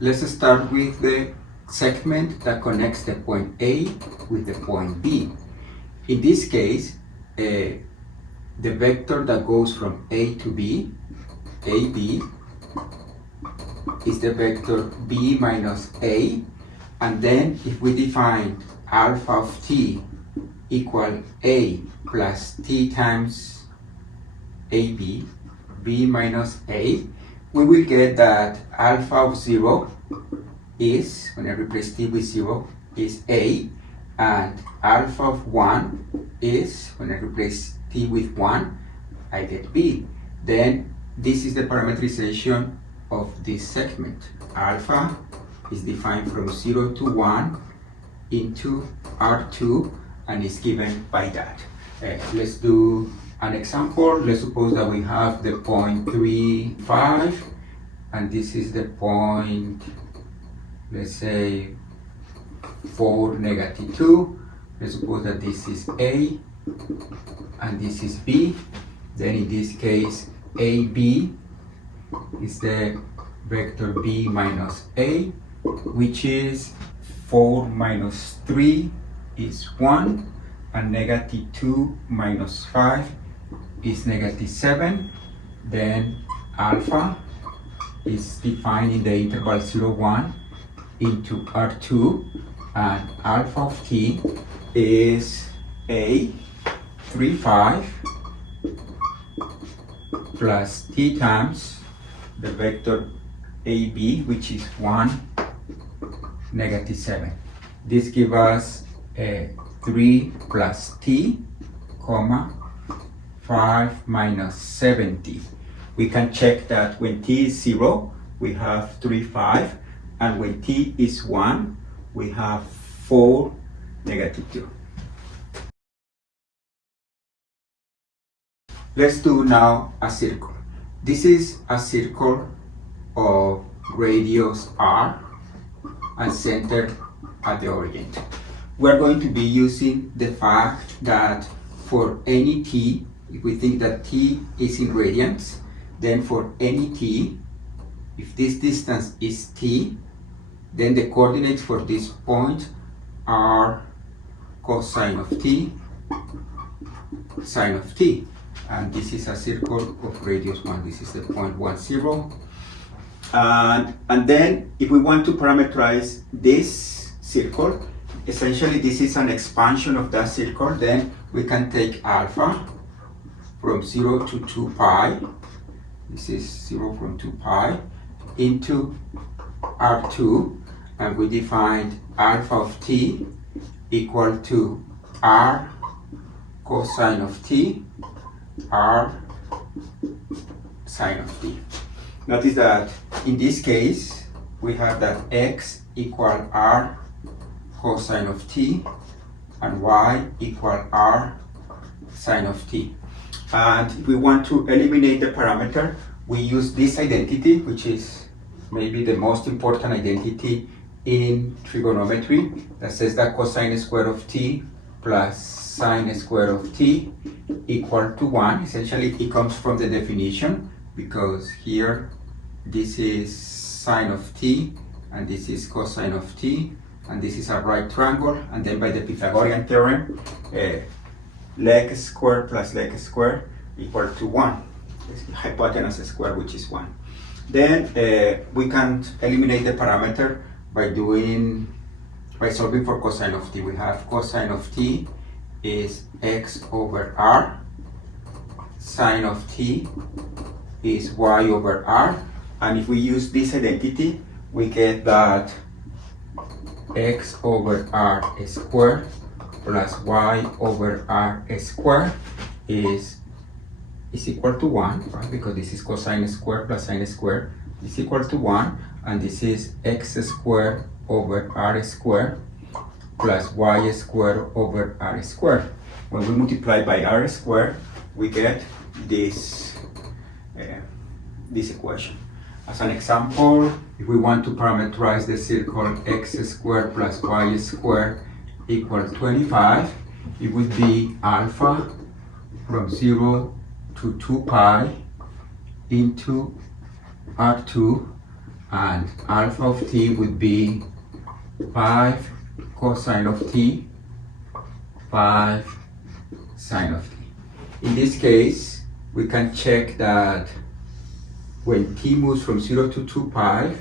Let's start with the segment that connects the point A with the point B. In this case, the vector that goes from A to B, AB, is the vector B minus A, and then if we define alpha of t equal A plus t times AB, B minus A, we will get that alpha of 0 is, when I replace t with 0, is A, and alpha of 1 is, when I replace t with 1, I get B. Then this is the parametrization of this segment. Alpha is defined from 0 to 1 into R2 and is given by that. Let's do an example. Let's suppose that we have the point 3, 5, and this is the point, let's say, 4, negative 2. Let's suppose that this is A and this is B. Then in this case, AB is the vector B minus A, which is 4 minus 3 is 1, and negative 2 minus 5 is negative 7. Then alpha is defined in the interval 0, 1 into R2, and alpha of t is A 3, 5 plus t times the vector AB, which is 1, negative 7. This gives us 3 plus t, comma, 5 minus 70. We can check that when t is 0, we have 3, 5, and when t is 1, we have 4, negative 2. Let's do now a circle. This is a circle of radius r and center at the origin. We're going to be using the fact that for any t, if we think that t is in radians, then for any t, if this distance is t, then the coordinates for this point are cosine of t, sine of t. And this is a circle of radius 1. This is the point 1, 0. And then if we want to parametrize this circle, essentially this is an expansion of that circle. Then we can take alpha from 0 to 2 pi. This is 0 from 2 pi into R2, and we defined alpha of t equal to R cosine of t, R sine of t. Notice that in this case we have that x equal R cosine of t and y equal R sine of t. And if we want to eliminate the parameter, we use this identity, which is maybe the most important identity in trigonometry, that says that cosine square of t plus sine square of t equal to 1. Essentially it comes from the definition, because here this is sine of t and this is cosine of t, and this is a right triangle, and then by the Pythagorean theorem, leg square plus leg square equal to 1. Hypotenuse square, which is 1. Then we can eliminate the parameter by solving for cosine of t. We have cosine of t is x over r, sine of t is y over r, and if we use this identity, we get that x over r squared plus y over r squared is equal to 1, right? Because this is cosine squared plus sine squared is equal to 1, and this is x squared over r squared plus y squared over r squared. When we multiply by r squared, we get this equation. As an example, if we want to parametrize the circle x squared plus y squared equals 25, it would be alpha from 0 to 2 pi into R2, and alpha of t would be 5 cosine of t, 5 sine of t. In this case, we can check that when t moves from 0 to 2 pi,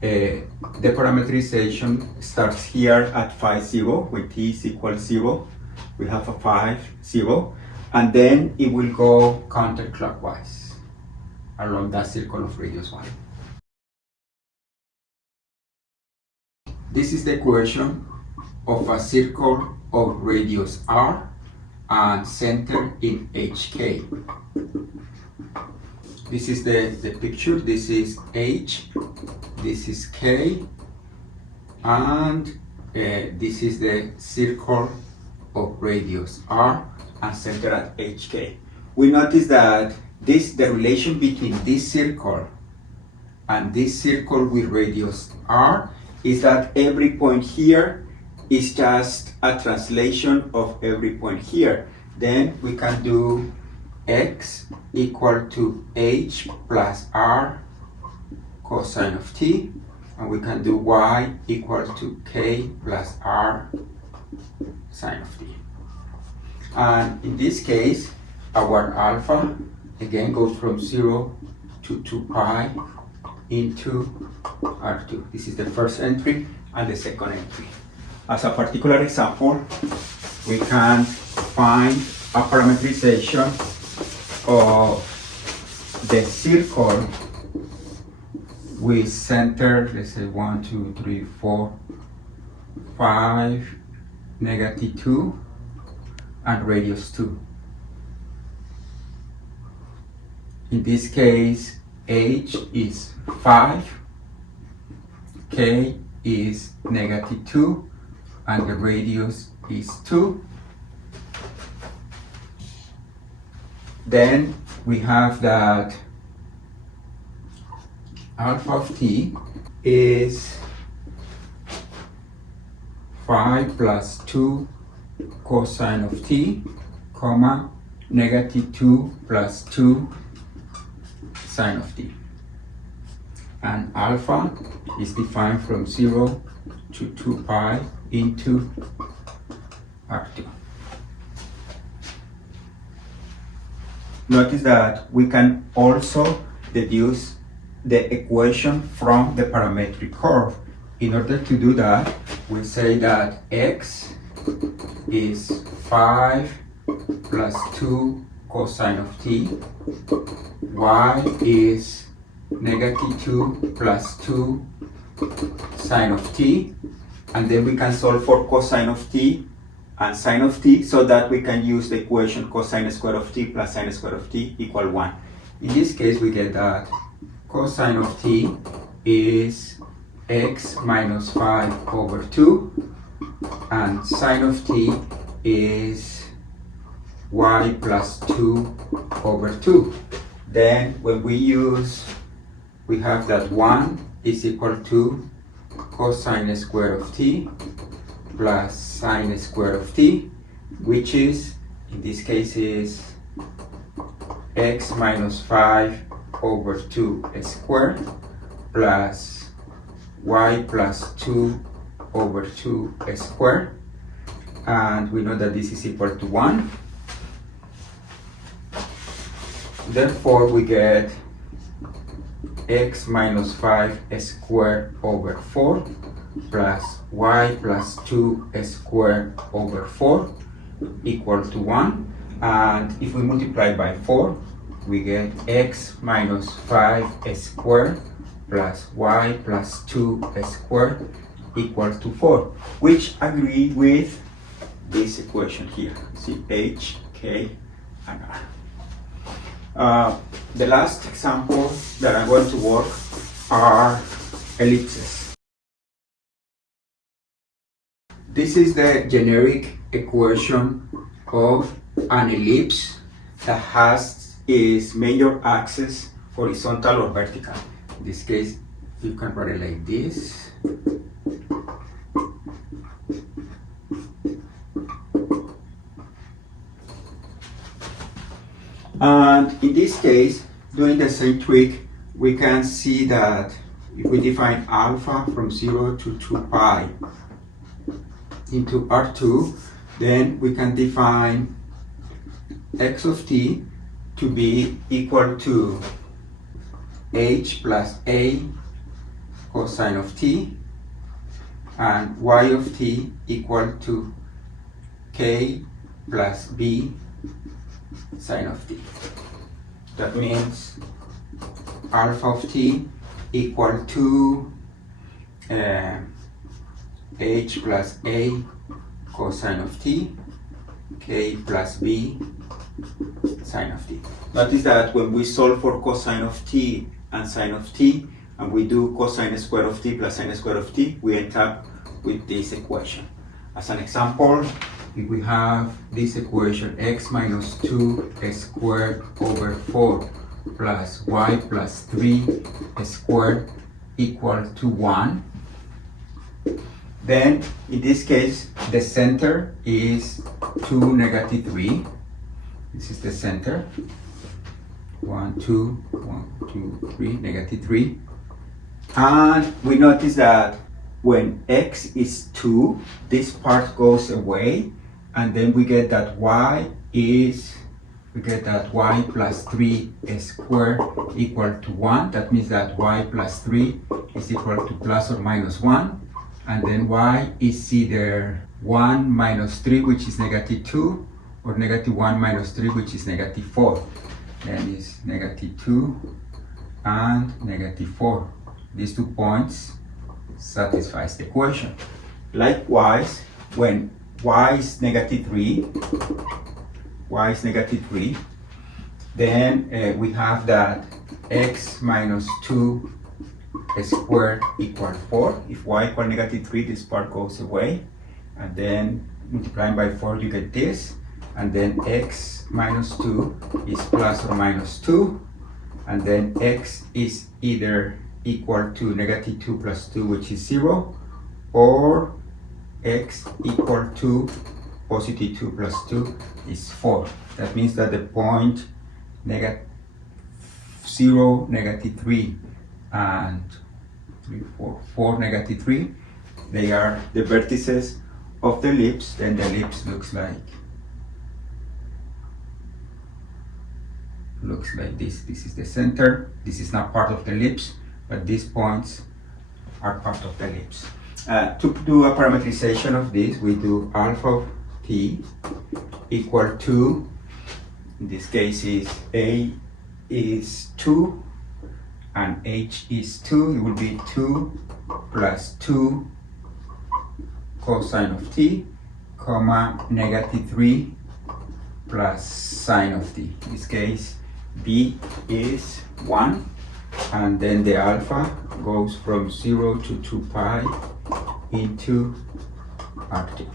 the parametrization starts here at phi 0, when t is equal 0. We have a 5, 0, and then it will go counterclockwise along that circle of radius 1. This is the equation of a circle of radius r and center in hk. This is the picture. This is h, this is k, and this is the circle of radius r and center at hk. We notice that the relation between this circle and this circle with radius r is that every point here is just a translation of every point here. Then we can do x equal to h plus r cosine of t, and we can do y equal to k plus r sine of t. And in this case, our alpha again goes from 0 to 2 pi into r2. This is the first entry and the second entry. As a particular example, we can find a parametrization of the circle with center, let's say 1, 2, 3, 4, 5, negative 2, and radius 2. In this case, h is 5, k is negative 2, and the radius is 2. Then we have that alpha of t is 5 plus 2 cosine of t, comma, negative 2 plus 2 sine of t. And alpha is defined from 0 to 2 pi into r2. Notice that we can also deduce the equation from the parametric curve. In order to do that, we say that x is 5 plus 2 cosine of t, y is negative 2 plus 2 sine of t, and then we can solve for cosine of t and sine of t so that we can use the equation cosine square of t plus sine square of t equal 1. In this case, we get that cosine of t is x minus 5 over 2, and sine of t is y plus 2 over 2. Then when we have that 1 is equal to cosine square of t plus sine square of t, which is, in this case, is x minus 5 over 2 squared plus y plus 2 over 2 squared, and we know that this is equal to 1. Therefore, we get x minus 5 squared over 4 plus y plus 2 squared over 4 equal to 1. And if we multiply by 4, we get x minus 5 squared plus y plus 2 squared equal to 4, which agree with this equation here. See, h, k, and r. The last example that I'm going to work are ellipses. This is the generic equation of an ellipse that has its major axis horizontal or vertical. In this case, you can write it like this. And in this case, doing the same trick, we can see that if we define alpha from 0 to 2 pi into R2, then we can define x of t to be equal to h plus a cosine of t, and y of t equal to k plus b sine of t. That means alpha of t equal to h plus a cosine of t, k plus b sine of t. Notice that when we solve for cosine of t and sine of t, and we do cosine square of t plus sine square of t, we end up with this equation. As an example, if we have this equation, x minus 2 squared over 4 plus y plus 3 squared equal to 1, then in this case the center is 2, negative 3. This is the center. 1, 2, 1, 2, 3, negative 3. And we notice that when x is 2, this part goes away, and then we get that y plus 3 squared equal to 1. That means that y plus 3 is equal to plus or minus 1. And then y is either 1 minus 3, which is negative 2, or negative 1 minus 3, which is negative 4. Then it's negative 2 and negative 4. These 2 points satisfies the equation. Likewise, when y is negative 3, then we have that x minus 2 squared equal 4. If y equal negative 3, this part goes away, and then multiplying by 4 you get this, and then x minus 2 is plus or minus 2, and then x is either equal to negative 2 plus 2, which is 0, or x equal to positive 2 plus 2 is 4. That means that the point 0, negative 3, and 3, 4, 4, negative 3, they are the vertices of the ellipse. Then the ellipse looks like this. This is the center. This is not part of the ellipse, but these points are part of the ellipse. To do a parametrization of this, we do alpha of t equal to, in this case is a is 2 and h is 2. It will be 2 plus 2 cosine of t, comma, negative 3 plus sine of t. In this case, b is 1, and then the alpha goes from 0 to 2 pi into R2.